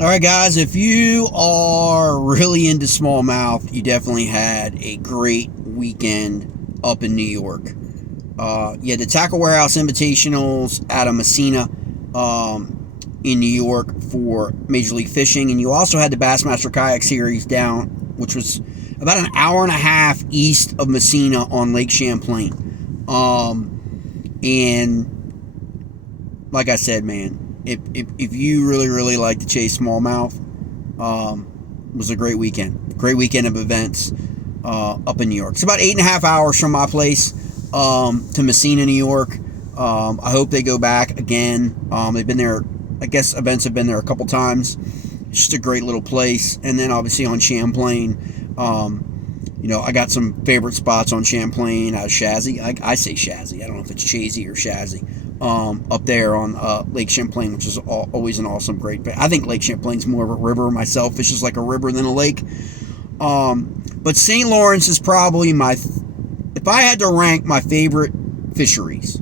All right, guys, if you are really into smallmouth, you definitely had a great weekend up in New York. You had the Tackle Warehouse Invitationals out of Massena in New York for Major League Fishing, and you also had the Bassmaster Kayak Series down, which was about an hour and a half east of Massena on Lake Champlain. And like I said, man, if you really like to chase smallmouth, it was a great weekend. Great weekend of events up in New York. It's about 8.5 hours from my place to Massena, New York. I hope they go back again. They've been there, I guess events have been there a couple times. It's just a great little place. And then obviously on Champlain, I got some favorite spots on Champlain. Shazzy. I say Shazzy. I don't know if it's Chazy or Shazzy. Up there on Lake Champlain, which is always an awesome, great. I think Lake Champlain's more of a river myself. It's just like a river than a lake. But St. Lawrence is probably if I had to rank my favorite fisheries,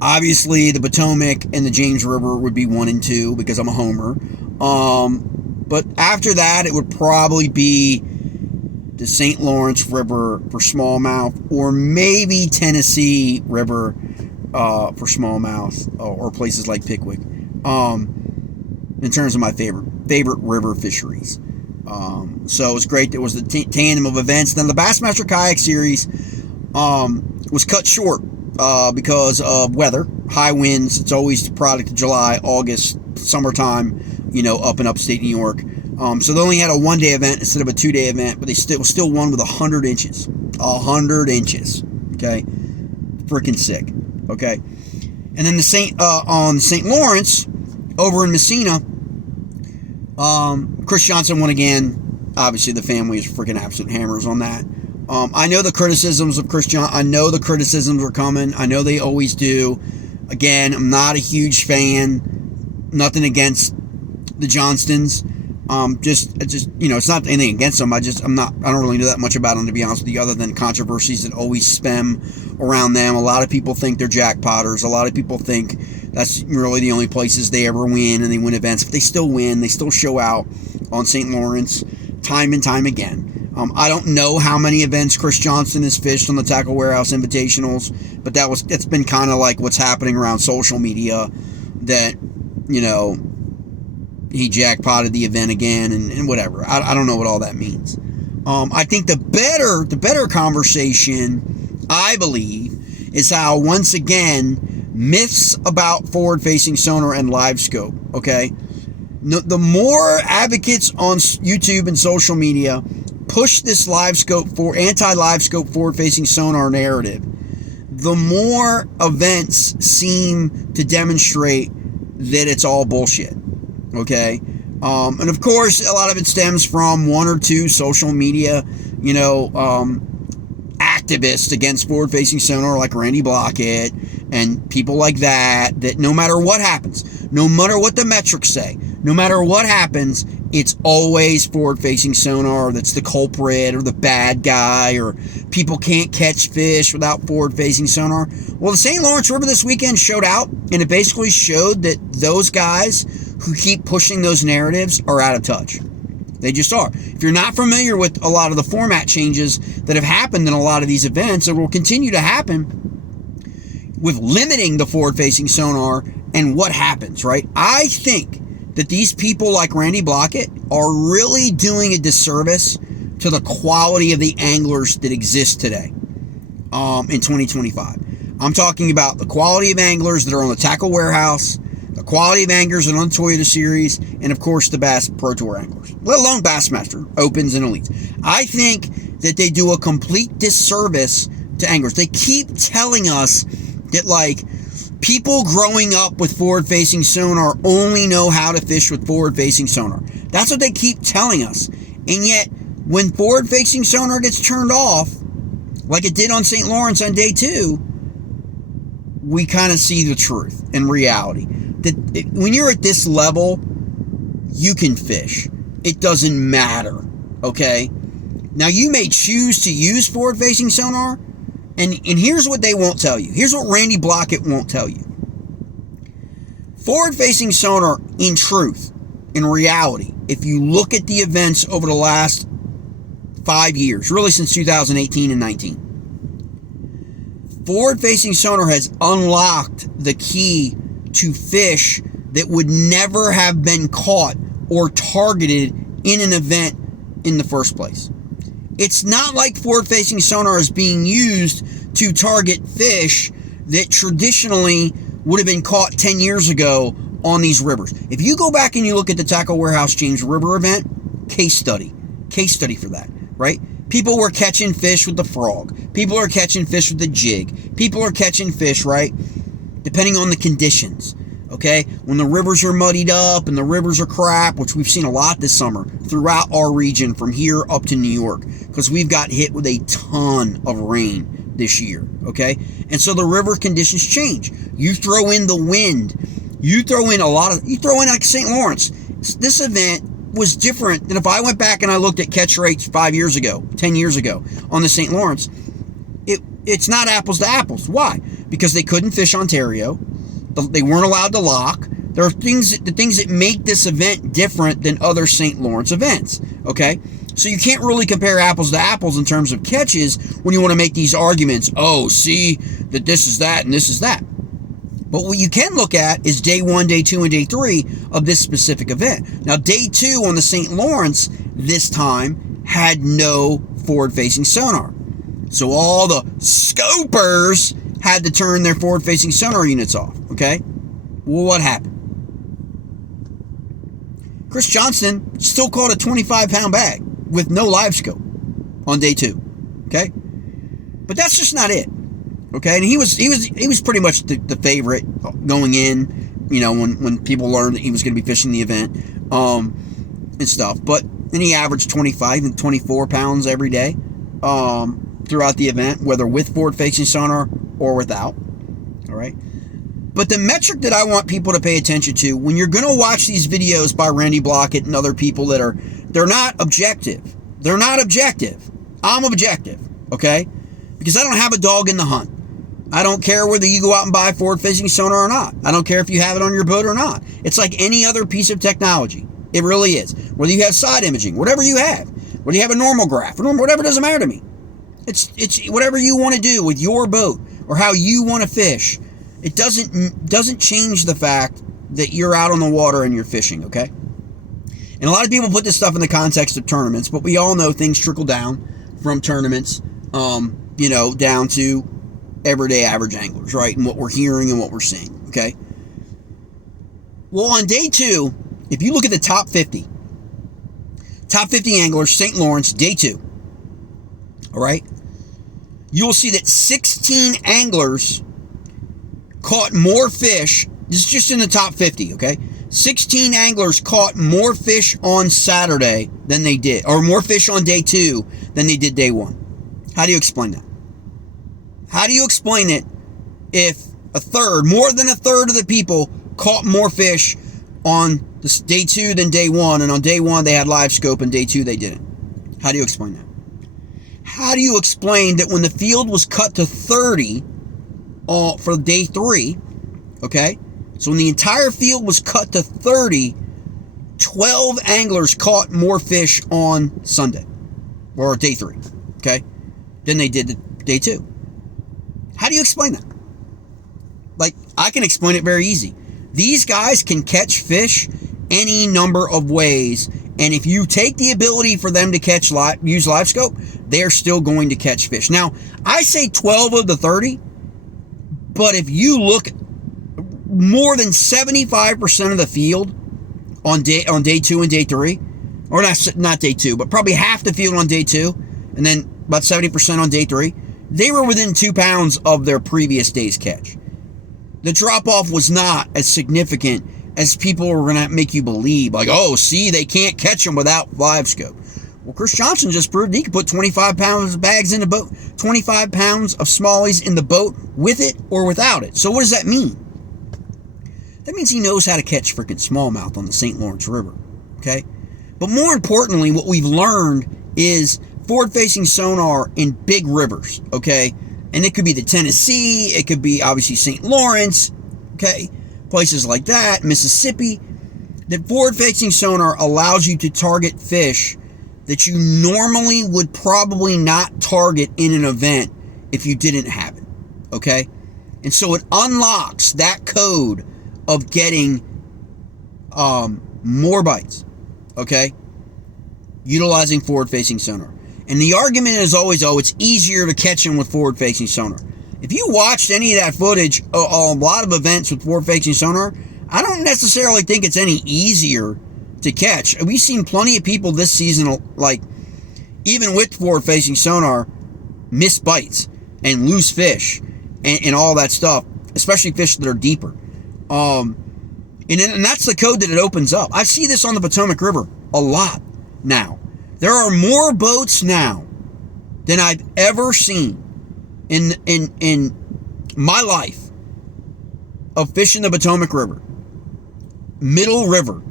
obviously the Potomac and the James River would be 1 and 2 because I'm a homer. But after that, it would probably be the St. Lawrence River for smallmouth, or maybe Tennessee River for smallmouth, or places like Pickwick, in terms of my favorite river fisheries. So it was great. There was the tandem of events. Then the Bassmaster Kayak Series was cut short because of weather, high winds. It's always the product of July, August, summertime, up in upstate New York. So they only had a 1-day event instead of a 2-day event, but they still won with 100 inches. 100 inches. Okay? Freaking sick. Okay? And then on St. Lawrence, over in Massena, Chris Johnson won again. Obviously, the family is freaking absolute hammers on that. I know the criticisms of Chris Johnson. I know the criticisms are coming. I know they always do. Again, I'm not a huge fan. Nothing against the Johnstons. It's not anything against them. I don't really know that much about them, to be honest with you, other than controversies that always stem around them. A lot of people think they're jackpotters. A lot of people think that's really the only places they ever win, and they win events. But they still win. They still show out on St. Lawrence time and time again. I don't know how many events Chris Johnson has fished on the Tackle Warehouse Invitationals, but that's been kind of like what's happening around social media, that, he jackpotted the event again and whatever. I don't know what all that means. I think the better conversation, I believe, is how, once again, myths about forward-facing sonar and Livescope, okay? The more advocates on YouTube and social media push this anti-Livescope forward-facing sonar narrative, the more events seem to demonstrate that it's all bullshit. Okay, and of course, a lot of it stems from 1 or 2 social media, activists against forward-facing sonar, like Randy Blockett and people like that. That no matter what happens, no matter what the metrics say, no matter what happens, it's always forward-facing sonar that's the culprit or the bad guy, or people can't catch fish without forward-facing sonar. Well, the St. Lawrence River this weekend showed out, and it basically showed that those guys who keep pushing those narratives are out of touch. They just are. If you're not familiar with a lot of the format changes that have happened in a lot of these events, or will continue to happen with limiting the forward-facing sonar and what happens, right? I think that these people like Randy Blockett are really doing a disservice to the quality of the anglers that exist today in 2025. I'm talking about the quality of anglers that are on the Tackle Warehouse, the quality of anglers that are on the Toyota Series, and of course the Bass Pro Tour anglers, let alone Bassmaster, Opens, and Elites. I think that they do a complete disservice to anglers. They keep telling us that, like, people growing up with forward-facing sonar only know how to fish with forward-facing sonar. That's what they keep telling us. And yet, when forward-facing sonar gets turned off, like it did on St. Lawrence on day 2, we kind of see the truth and reality. That when you're at this level, you can fish. It doesn't matter, okay? Now, you may choose to use forward-facing sonar, and here's what they won't tell you. Here's what Randy Blockett won't tell you. Forward-facing sonar, in truth, in reality, if you look at the events over the last 5 years, really since 2018 and 19, forward-facing sonar has unlocked the key to fish that would never have been caught or targeted in an event in the first place. It's not like forward-facing sonar is being used to target fish that traditionally would have been caught 10 years ago on these rivers. If you go back and you look at the Tackle Warehouse James River event, case study for that, right? People were catching fish with the frog. People are catching fish with the jig. People are catching fish, right? Depending on the conditions, okay? When the rivers are muddied up and the rivers are crap, which we've seen a lot this summer throughout our region from here up to New York, because we've got hit with a ton of rain this year, okay? And so the river conditions change. You throw in the wind. You throw in like St. Lawrence. This event was different than if I went back and I looked at catch rates 5 years ago, 10 years ago on the St. Lawrence. It's not apples to apples. Why? Because they couldn't fish Ontario. They weren't allowed to lock. There are things that make this event different than other St. Lawrence events, okay? So you can't really compare apples to apples in terms of catches when you want to make these arguments. Oh, see, that this is that and this is that. But what you can look at is day 1, day 2, and day 3 of this specific event. Now, day 2 on the St. Lawrence this time had no forward-facing sonar. So all the scopers had to turn their forward-facing sonar units off, okay? Well, what happened? Chris Johnston still caught a 25-pound bag with no Livescope on day 2, okay? But that's just not it. Okay, and he was pretty much the favorite going in, you know, when people learned that he was going to be fishing the event, and stuff. But then he averaged 25 and 24 pounds every day, throughout the event, whether with forward-facing sonar or without. All right. But the metric that I want people to pay attention to when you're going to watch these videos by Randy Blockett and other people they're not objective. They're not objective. I'm objective. Okay, because I don't have a dog in the hunt. I don't care whether you go out and buy forward-facing sonar or not. I don't care if you have it on your boat or not. It's like any other piece of technology. It really is. Whether you have side imaging, whatever you have, whether you have a normal graph, whatever, doesn't matter to me. It's whatever you want to do with your boat or how you want to fish. It doesn't change the fact that you're out on the water and you're fishing, okay? And a lot of people put this stuff in the context of tournaments, but we all know things trickle down from tournaments, down to everyday average anglers, right? And what we're hearing and what we're seeing, okay? Well, on day 2, if you look at the top 50 anglers, St. Lawrence, day 2, all right, you'll see that 16 anglers caught more fish. This is just in the top 50, okay? 16 anglers caught more fish on Saturday than they did, or more fish on day 2 than they did day 1. How do you explain that? How do you explain it if more than a third of the people caught more fish on this day 2 than day 1, and on day 1 they had Livescope and day 2 they didn't? How do you explain that? How do you explain that when the field was cut to 30 for day 3, okay? So when the entire field was cut to 30, 12 anglers caught more fish on Sunday, or day 3, okay, than they did day 2. How do you explain that? Like, I can explain it very easy. These guys can catch fish any number of ways, and if you take the ability for them to use Livescope, they're still going to catch fish. Now, I say 12 of the 30, but if you look, more than 75% of the field on day 2 and day 3, or not day 2, but probably half the field on day 2, and then about 70% on day 3, they were within 2 pounds of their previous day's catch. The drop-off was not as significant as people were going to make you believe. Like, oh, see, they can't catch them without Livescope. Well, Chris Johnson just proved he could put 25 pounds of bags in the boat, 25 pounds of smallies in the boat with it or without it. So what does that mean? That means he knows how to catch freaking smallmouth on the St. Lawrence River, okay? But more importantly, what we've learned is forward-facing sonar in big rivers, okay? And it could be the Tennessee, it could be obviously St. Lawrence, okay? places like that, Mississippi, that forward-facing sonar allows you to target fish that you normally would probably not target in an event if you didn't have it, okay? And so it unlocks that code of getting more bites, okay? Utilizing forward-facing sonar. And the argument is always, oh, it's easier to catch them with forward-facing sonar. If you watched any of that footage, a lot of events with forward-facing sonar, I don't necessarily think it's any easier to catch. We've seen plenty of people this season, like, even with forward-facing sonar, miss bites and lose fish and all that stuff, especially fish that are deeper. And that's the code that it opens up. I see this on the Potomac River a lot now. There are more boats now than I've ever seen in my life of fishing the Potomac River. Middle River,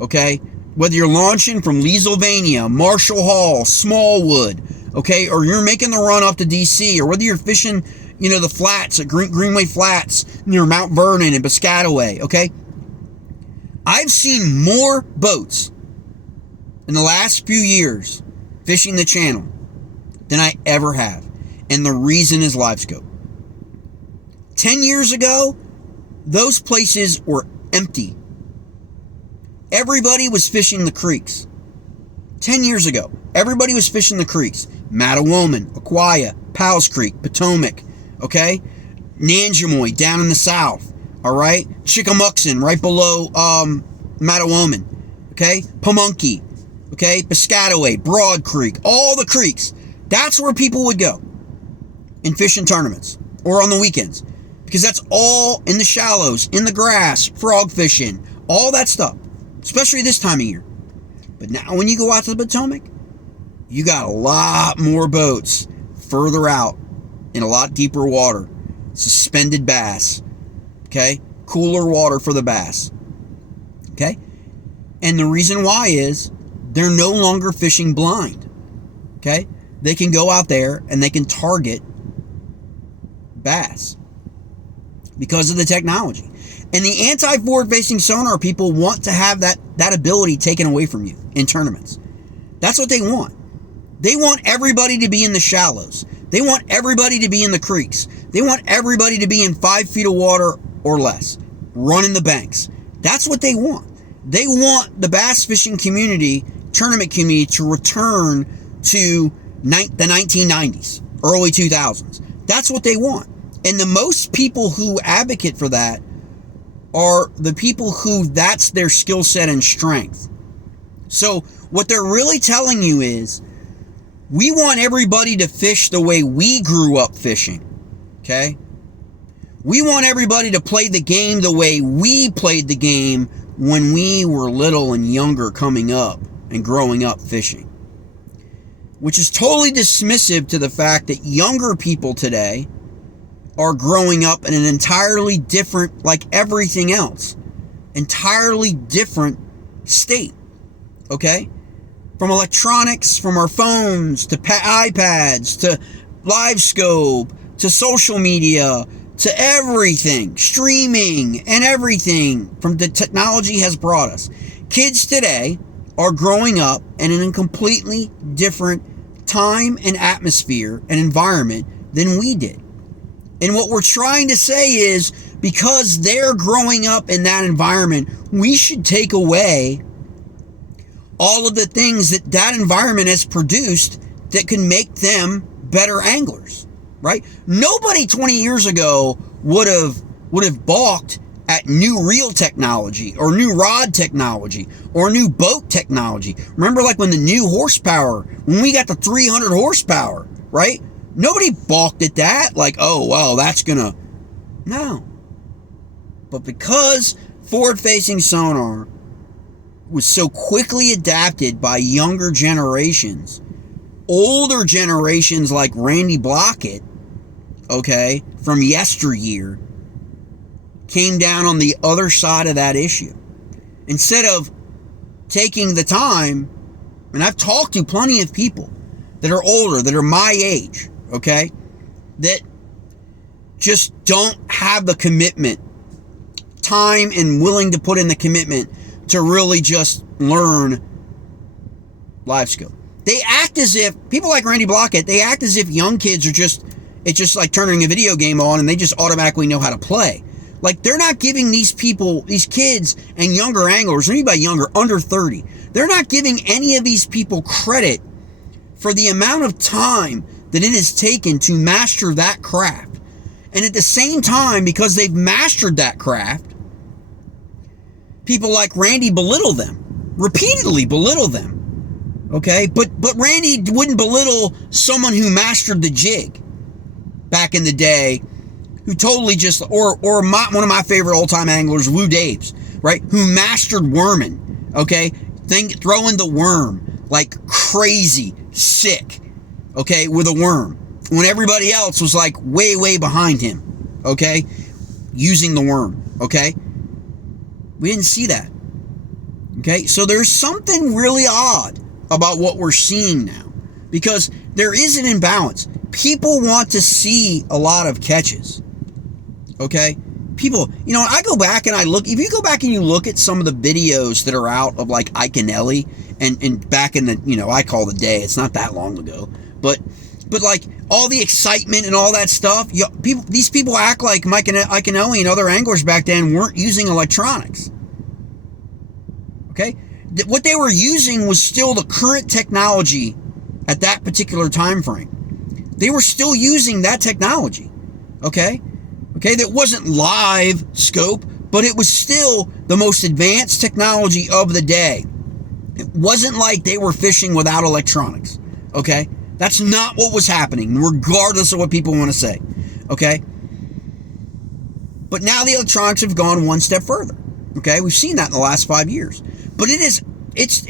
okay? Whether you're launching from Leesylvania, Marshall Hall, Smallwood, okay? Or you're making the run up to D.C., or whether you're fishing, the flats at Greenway Flats near Mount Vernon and Piscataway, okay? I've seen more boats in the last few years fishing the channel than I ever have. And the reason is Livescope. 10 years ago, those places were empty. Everybody was fishing the creeks. 10 years ago, everybody was fishing the creeks. Mattawoman, Aquia, Powell's Creek, Potomac, okay? Nanjemoy down in the south, all right? Chickamuxin right below Mattawoman, okay? Pamunkey, okay? Piscataway, Broad Creek, all the creeks. That's where people would go and fish in tournaments or on the weekends, because that's all in the shallows, in the grass, frog fishing, all that stuff, especially this time of year. But now when you go out to the Potomac, you got a lot more boats further out in a lot deeper water. Suspended bass, okay? Cooler water for the bass, okay? And the reason why is they're no longer fishing blind, okay? They can go out there and they can target bass because of the technology. And the anti-forward-facing sonar people want to have that ability taken away from you in tournaments. That's what they want. They want everybody to be in the shallows. They want everybody to be in the creeks. They want everybody to be in 5 feet of water or less, running the banks. That's what they want. They want the bass fishing community, tournament community, to return to the 1990s, early 2000s. That's what they want. And the most people who advocate for that are the people who that's their skill set and strength. So what they're really telling you is, we want everybody to fish the way we grew up fishing, okay? We want everybody to play the game the way we played the game when we were little and younger coming up and growing up fishing. Which is totally dismissive to the fact that younger people today are growing up in an entirely different, like everything else, entirely different state, okay? From electronics, from our phones, to iPads, to Livescope, to social media, to everything, streaming and everything from the technology has brought us. Kids today are growing up in a completely different time and atmosphere and environment than we did. And what we're trying to say is, because they're growing up in that environment, we should take away all of the things that environment has produced that can make them better anglers, right? Nobody 20 years ago would have balked at new reel technology or new rod technology or new boat technology. Remember, like when the new horsepower, when we got the 300 horsepower, right? Nobody balked at that, like, oh, well, that's gonna... No. But because forward-facing sonar was so quickly adapted by younger generations, older generations like Randy Blockett, okay, from yesteryear, came down on the other side of that issue. Instead of taking the time, and I've talked to plenty of people that are older, that are my age, okay, that just don't have the commitment time and willing to put in the commitment to really just learn Livescope. They act as if, people like Randy Blockett, they act as if young kids are it's just like turning a video game on and they just automatically know how to play. Like, they're not giving these people, these kids and younger anglers, anybody younger, under 30, they're not giving any of these people credit for the amount of time that it has taken to master that craft. And at the same time, because they've mastered that craft, people like Randy belittle them, repeatedly belittle them. Okay, but Randy wouldn't belittle someone who mastered the jig back in the day, who totally just, one of my favorite old-time anglers, Lou Daves, right, who mastered worming, okay, throwing the worm like crazy, sick, okay, with a worm, when everybody else was like way behind him, okay, using the worm, okay. We didn't see that, okay. So there's something really odd about what we're seeing now, because there is an imbalance. People want to see a lot of catches, okay. People, I go back and I look, if you go back and you look at some of the videos that are out of like Iaconelli and back in the, I call the day, it's not that long ago, but like all the excitement and all that stuff, these people act like Mike Iaconelli and other anglers back then weren't using electronics, okay. What they were using was still the current technology at that particular time frame. They were still using that technology, okay? Okay, that wasn't live scope, but it was still the most advanced technology of the day. It wasn't like they were fishing without electronics, okay? That's not what was happening, regardless of what people want to say, okay? But now the electronics have gone one step further, okay? We've seen that in the last 5 years. But it is, it's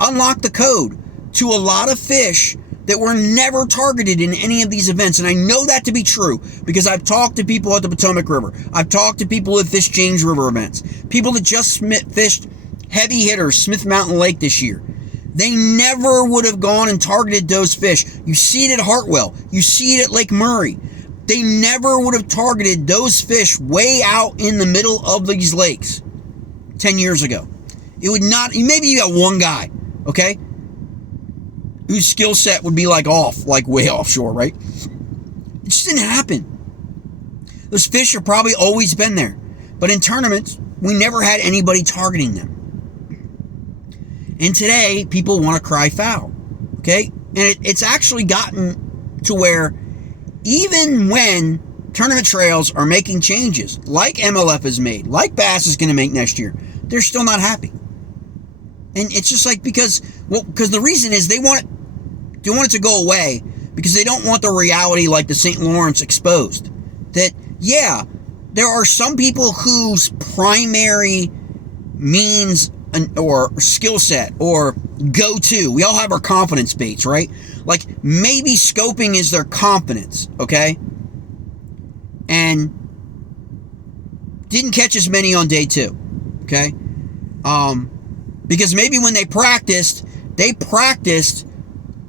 unlocked the code to a lot of fish that were never targeted in any of these events. And I know that to be true because I've talked to people at the Potomac River. I've talked to people who have fished James River events. People that just fished heavy hitters, Smith Mountain Lake this year. They never would have gone and targeted those fish. You see it at Hartwell. You see it at Lake Murray. They never would have targeted those fish way out in the middle of these lakes 10 years ago. It would not, maybe you got one guy, okay, whose skill set would be like way offshore, right? It just didn't happen. Those fish have probably always been there. But in tournaments, we never had anybody targeting them. And today, people want to cry foul, okay? And it's actually gotten to where even when tournament trails are making changes, like MLF has made, like Bass is going to make next year, they're still not happy. And it's just like, because the reason is they want it to go away because they don't want the reality like the St. Lawrence exposed. That, yeah, there are some people whose primary means or skill set or go-to, we all have our confidence baits, right? Like maybe scoping is their confidence, okay? And didn't catch as many on day 2, okay? Because maybe when they practiced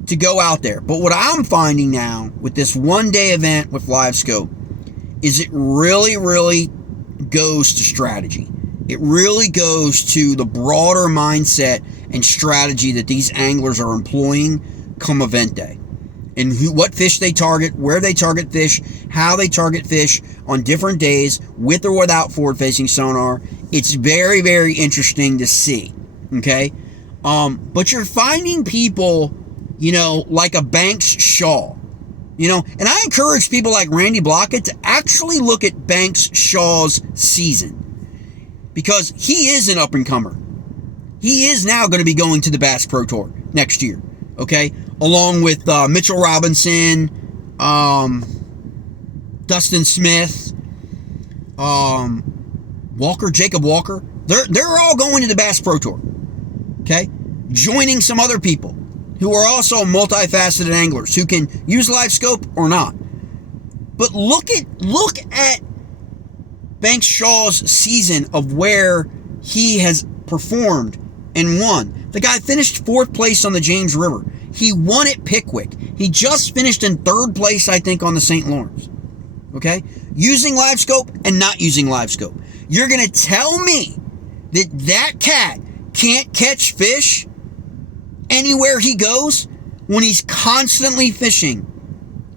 to go out there. But what I'm finding now with this one-day event with Livescope is it really, really goes to strategy. It really goes to the broader mindset and strategy that these anglers are employing come event day. And what fish they target, where they target fish, how they target fish on different days, with or without forward-facing sonar. It's very, very interesting to see, okay? But you're finding people, like a Banks Shaw, and I encourage people like Randy Blockett to actually look at Banks Shaw's season, because he is an up-and-comer. He is now going to be going to the Bass Pro Tour next year, okay? Along with Mitchell Robinson, Dustin Smith, Jacob Walker. They're all going to the Bass Pro Tour, okay? Joining some other people who are also multifaceted anglers who can use Livescope or not. But look at Banks Shaw's season of where he has performed and won. The guy finished 4th place on the James River. He won at Pickwick. He just finished in 3rd place, I think, on the St. Lawrence. Okay? using Livescope and not using Livescope. You're going to tell me that cat can't catch fish anywhere he goes when he's constantly fishing?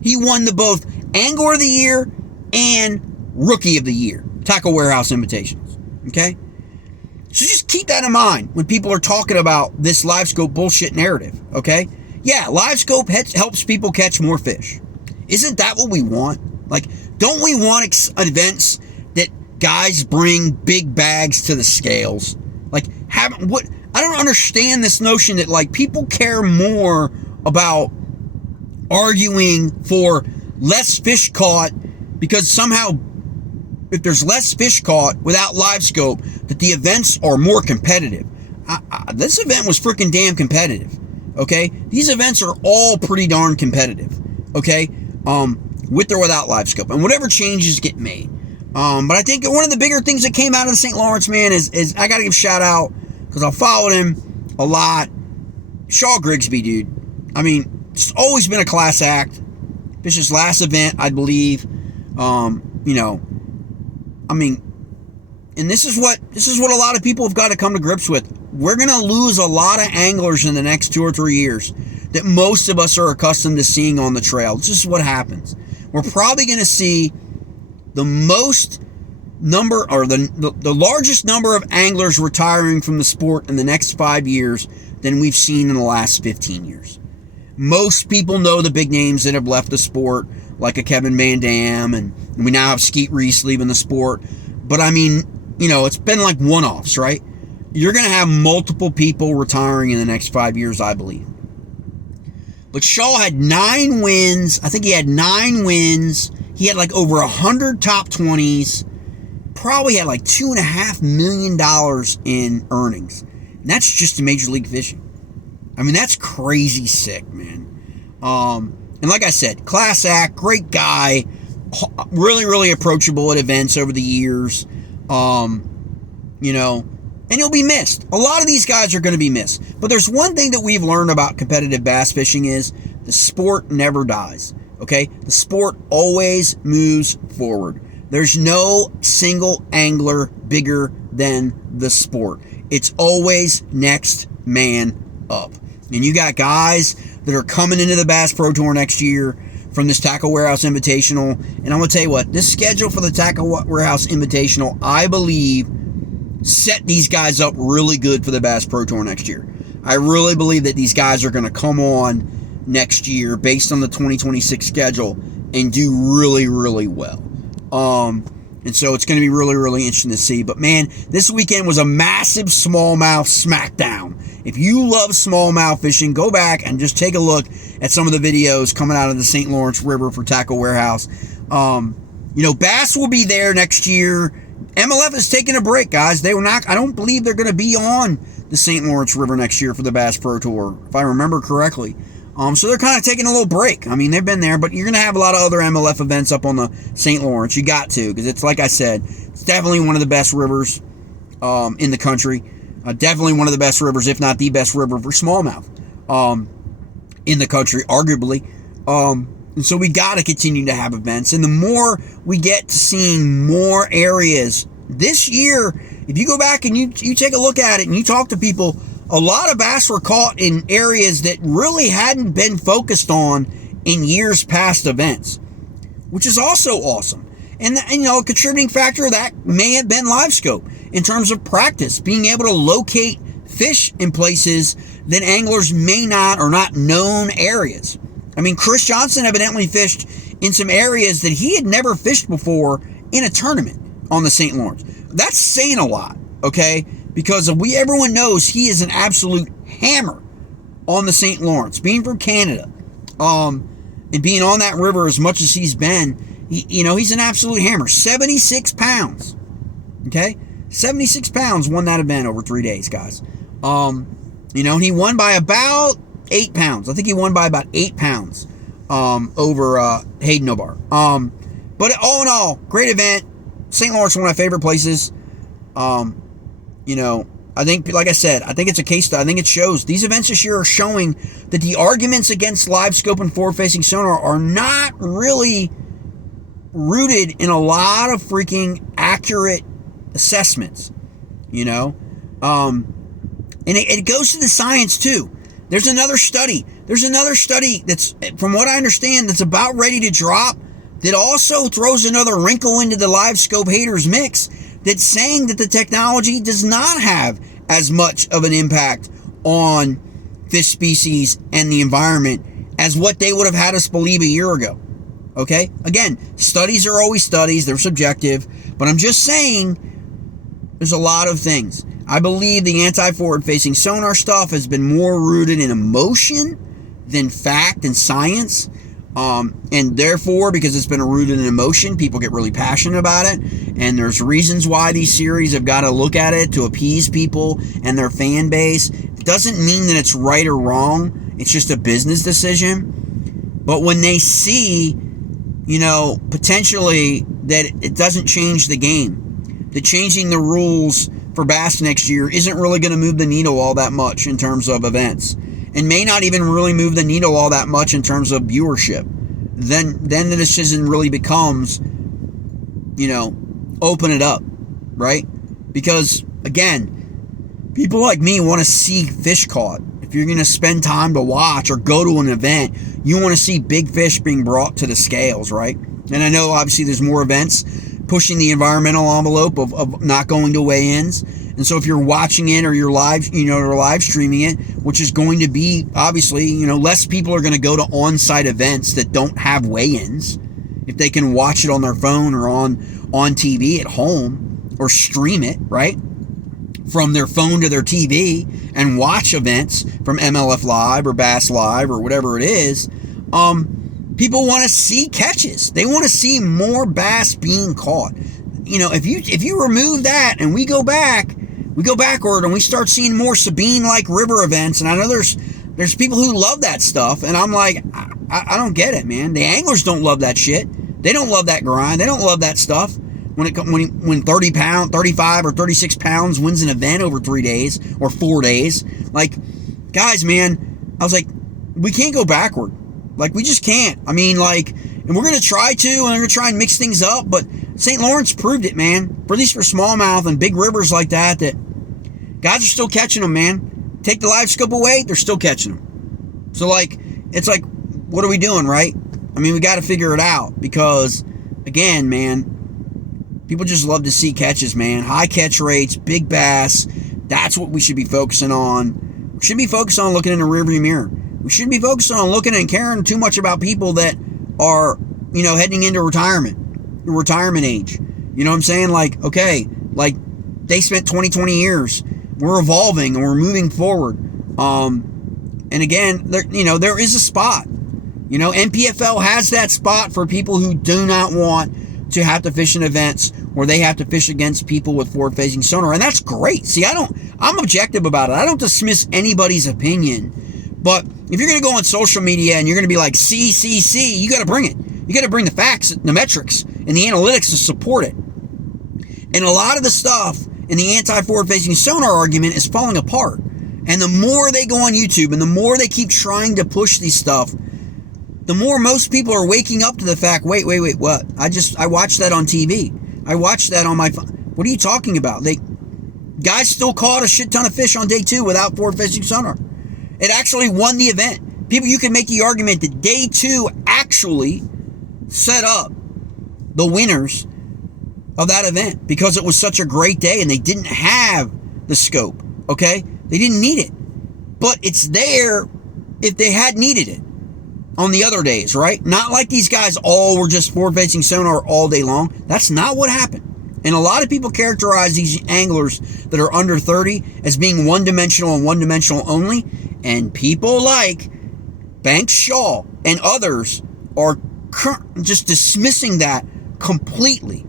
He won the both Angler of the Year and Rookie of the Year Tackle Warehouse Invitationals. Okay? So just keep that in mind when people are talking about this Livescope bullshit narrative. Okay? Yeah, Livescope helps people catch more fish. Isn't that what we want? Like, don't we want events that guys bring big bags to the scales? Like, I don't understand this notion that, like, people care more about arguing for less fish caught because somehow if there's less fish caught without Livescope, that the events are more competitive. This event was freaking damn competitive. Okay? These events are all pretty darn competitive. Okay? With or without Livescope. And whatever changes get made. But I think one of the bigger things that came out of the St. Lawrence, man, is I got to give a shout out because I followed him a lot. Shaw Grigsby, dude. I mean, it's always been a class act. This is his last event, I believe. And this is what a lot of people have got to come to grips with. We're going to lose a lot of anglers in the next 2 or 3 years that most of us are accustomed to seeing on the trail. This is what happens. We're probably going to see the most number or the largest number of anglers retiring from the sport in the next 5 years than we've seen in the last 15 years. Most people know the big names that have left the sport, like a Kevin Van Dam, and we now have Skeet Reese leaving the sport. But I mean, it's been like one-offs, right? You're going to have multiple people retiring in the next 5 years, I believe. But Shaw had 9 wins. I think he had 9 wins. He had like over 100 top 20s. Probably had like $2.5 million in earnings. And that's just in Major League Fishing. I mean, that's crazy sick, man. And like I said, class act, great guy. Really, really approachable at events over the years. And he'll be missed. A lot of these guys are going to be missed. But there's one thing that we've learned about competitive bass fishing is the sport never dies. Okay? The sport always moves forward. There's no single angler bigger than the sport. It's always next man up. And you got guys that are coming into the Bass Pro Tour next year from this Tackle Warehouse Invitational. And I'm going to tell you what, this schedule for the Tackle Warehouse Invitational, I believe, set these guys up really good for the Bass Pro Tour next year. I really believe that these guys are going to come on next year based on the 2026 schedule and do really, really well. And so it's going to be really, really interesting to see. But man, this weekend was a massive smallmouth smackdown. If you love smallmouth fishing, go back and just take a look at some of the videos coming out of the St. Lawrence River for Tackle Warehouse. Bass will be there next year. MLF is taking a break, guys. I don't believe they're going to be on the St. Lawrence River next year for the Bass Pro Tour, if I remember correctly. So they're kind of taking a little break. I mean, they've been there, but you're going to have a lot of other MLF events up on the St. Lawrence. You got to, because it's like I said, it's definitely one of the best rivers in the country. Definitely one of the best rivers, if not the best river for smallmouth in the country, arguably. And so we got to continue to have events. And the more we get to seeing more areas this year, if you go back and you take a look at it and you talk to people, a lot of bass were caught in areas that really hadn't been focused on in years past events, which is also awesome. And a contributing factor of that may have been Livescope in terms of practice, being able to locate fish in places that anglers may not or not known areas. I mean, Chris Johnson evidently fished in some areas that he had never fished before in a tournament on the St. Lawrence. That's saying a lot, okay? Because everyone knows he is an absolute hammer on the St. Lawrence. Being from Canada, and being on that river as much as he's been, he's an absolute hammer. 76 pounds, okay? 76 pounds won that event over 3 days, guys. He won by about 8 pounds. I think he won by about 8 pounds over Hayden Obar. But all in all, great event. St. Lawrence, one of my favorite places. I think, like I said, I think it's a case study. I think it shows. These events this year are showing that the arguments against Livescope and forward-facing sonar are not really rooted in a lot of freaking accurate assessments, you know? And it goes to the science too. There's another study that's, from what I understand, that's about ready to drop, that also throws another wrinkle into the Livescope haters mix, that's saying that the technology does not have as much of an impact on fish species and the environment as what they would have had us believe a year ago. Okay? Again, studies are always studies. They're subjective. But I'm just saying there's a lot of things. I believe the anti-forward-facing sonar stuff has been more rooted in emotion than fact and science. And therefore, because it's been rooted in emotion, people get really passionate about it. And there's reasons why these series have got to look at it to appease people and their fan base. It doesn't mean that it's right or wrong. It's just a business decision. But when they see, you know, potentially that it doesn't change the game, that changing the rules for bass next year isn't really going to move the needle all that much in terms of events, and may not even really move the needle all that much in terms of viewership, then the decision really becomes, you know, open it up, right? Because, again, people like me want to see fish caught. If you're going to spend time to watch or go to an event, you want to see big fish being brought to the scales, right? And I know, obviously, there's more events pushing the environmental envelope of not going to weigh-ins. And so if you're watching it or you're live, you know, or live streaming it, which is going to be, obviously, you know, less people are going to go to on-site events that don't have weigh-ins if they can watch it on their phone or on TV at home, or stream it, right, from their phone to their TV and watch events from MLF Live or Bass Live or whatever it is. People want to see catches. They want to see more bass being caught. You know, if you remove that and we go backward and we start seeing more Sabine-like river events, and I know there's people who love that stuff, and I'm like, I don't get it, man. The anglers don't love that shit. They don't love that grind. They don't love that stuff. When 30 pound, 35 or 36 pounds wins an event over 3 days or 4 days, like, guys, man, I was like, we can't go backward. Like, we just can't. I mean, like, and we're going to try to, and we're going to try and mix things up, but St. Lawrence proved it, man. For at least for smallmouth and big rivers like that guys are still catching them, man. Take the Livescope away, they're still catching them. So, like, it's like, what are we doing, right? I mean, we got to figure it out, because, again, man, people just love to see catches, man. High catch rates, big bass. That's what we should be focusing on. We should be focused on looking in the rearview mirror. We shouldn't be focused on looking and caring too much about people that are, you know, heading into retirement, the retirement age. You know what I'm saying? Like, okay, like, they spent 20 years. We're evolving and we're moving forward. And again, there is a spot. You know, NPFL has that spot for people who do not want to have to fish in events where they have to fish against people with forward-facing sonar. And that's great. See, I'm objective about it. I don't dismiss anybody's opinion. But if you're going to go on social media and you're going to be like, see, you got to bring it. You got to bring the facts, the metrics, and the analytics to support it. And a lot of the stuff in the anti-forward-facing sonar argument is falling apart. And the more they go on YouTube and the more they keep trying to push these stuff, the more most people are waking up to the fact, wait, what? I watched that on TV. I watched that on my phone. What are you talking about? Guys still caught a shit ton of fish on day 2 without forward-facing sonar. It actually won the event. People, you can make the argument that day 2 actually set up the winners of that event because it was such a great day and they didn't have the scope, okay? They didn't need it. But it's there if they had needed it on the other days, right? Not like these guys all were just forward-facing sonar all day long. That's not what happened. And a lot of people characterize these anglers that are under 30 as being one-dimensional and one-dimensional only. And people like Banks Shaw and others are just dismissing that completely.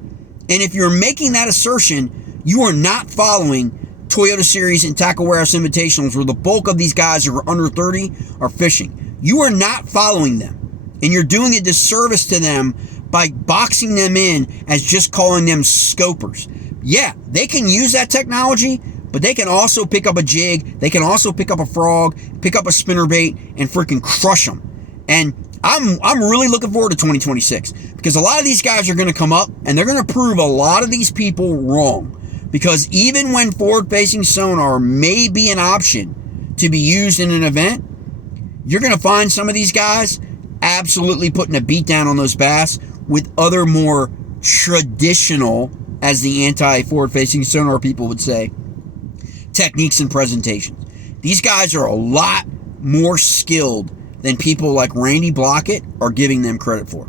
And if you're making that assertion, you are not following Toyota Series and Tackle Warehouse Invitationals, where the bulk of these guys who are under 30 are fishing. You are not following them. And you're doing a disservice to them by boxing them in as just calling them scopers. Yeah, they can use that technology, but they can also pick up a jig, they can also pick up a frog, pick up a spinnerbait, and freaking crush them. And I'm really looking forward to 2026 because a lot of these guys are going to come up and they're going to prove a lot of these people wrong. Because even when forward-facing sonar may be an option to be used in an event, you're going to find some of these guys absolutely putting a beat down on those bass with other more traditional, as the anti-forward-facing sonar people would say, techniques and presentations. These guys are a lot more skilled than people like Randy Blockett are giving them credit for.